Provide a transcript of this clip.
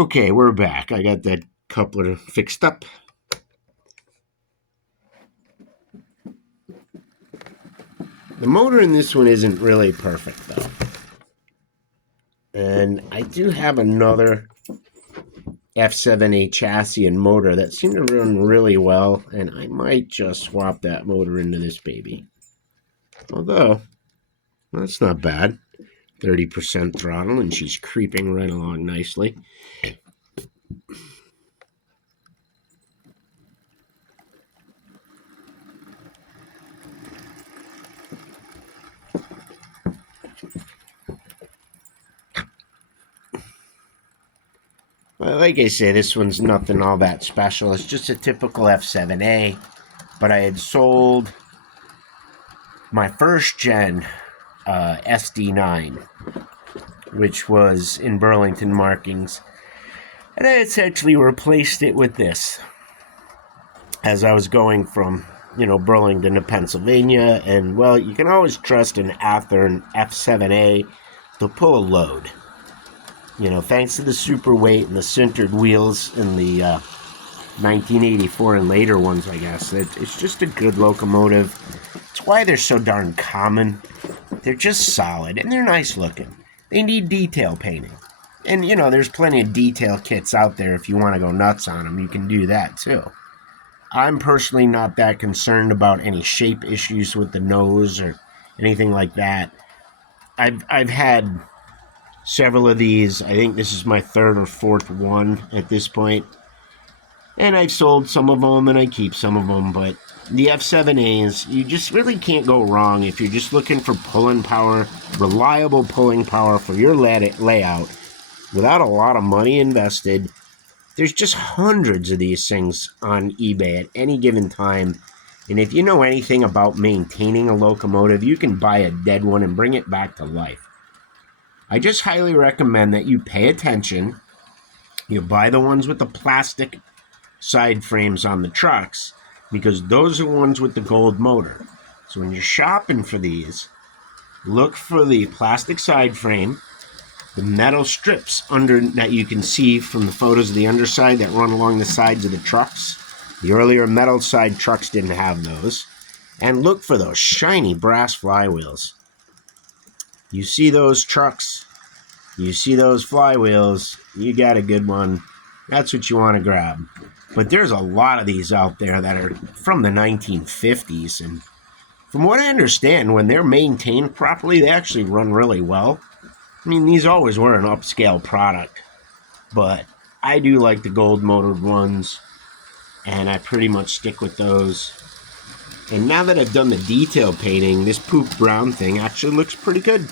Okay, we're back. I got that coupler fixed up. The motor in this one isn't really perfect, though. And I do have another F7A chassis and motor that seem to run really well, and I might just swap that motor into this baby. Although, that's not bad. 30% throttle, and she's creeping right along nicely. Well, like I say, this one's nothing all that special. It's just a typical F7A, but I had sold my first gen SD9, which was in Burlington markings, and I essentially replaced it with this as I was going from, Burlington to Pennsylvania. And, well, you can always trust an Athearn F7A to pull a load. Thanks to the super weight and the sintered wheels in the 1984 and later ones, I guess. It's just a good locomotive. It's why they're so darn common. They're just solid, and they're nice looking. They need detail painting. And, there's plenty of detail kits out there if you want to go nuts on them. You can do that, too. I'm personally not that concerned about any shape issues with the nose or anything like that. I've had several of these. I think this is my third or fourth one at this point. And I've sold some of them and I keep some of them. But the F7As, you just really can't go wrong if you're just looking for pulling power, reliable pulling power for your layout without a lot of money invested. There's just hundreds of these things on eBay at any given time. And if you know anything about maintaining a locomotive, you can buy a dead one and bring it back to life. I just highly recommend that you pay attention. You buy the ones with the plastic side frames on the trucks, because those are the ones with the gold motor. So when you're shopping for these, look for the plastic side frame, the metal strips under that you can see from the photos of the underside that run along the sides of the trucks. The earlier metal side trucks didn't have those. And look for those shiny brass flywheels. You see those trucks, you see those flywheels, you got a good one. That's what you want to grab. But there's a lot of these out there that are from the 1950s. And from what I understand, when they're maintained properly, they actually run really well. I mean, these always were an upscale product. But I do like the gold motored ones, and I pretty much stick with those. And now that I've done the detail painting, this poop brown thing actually looks pretty good.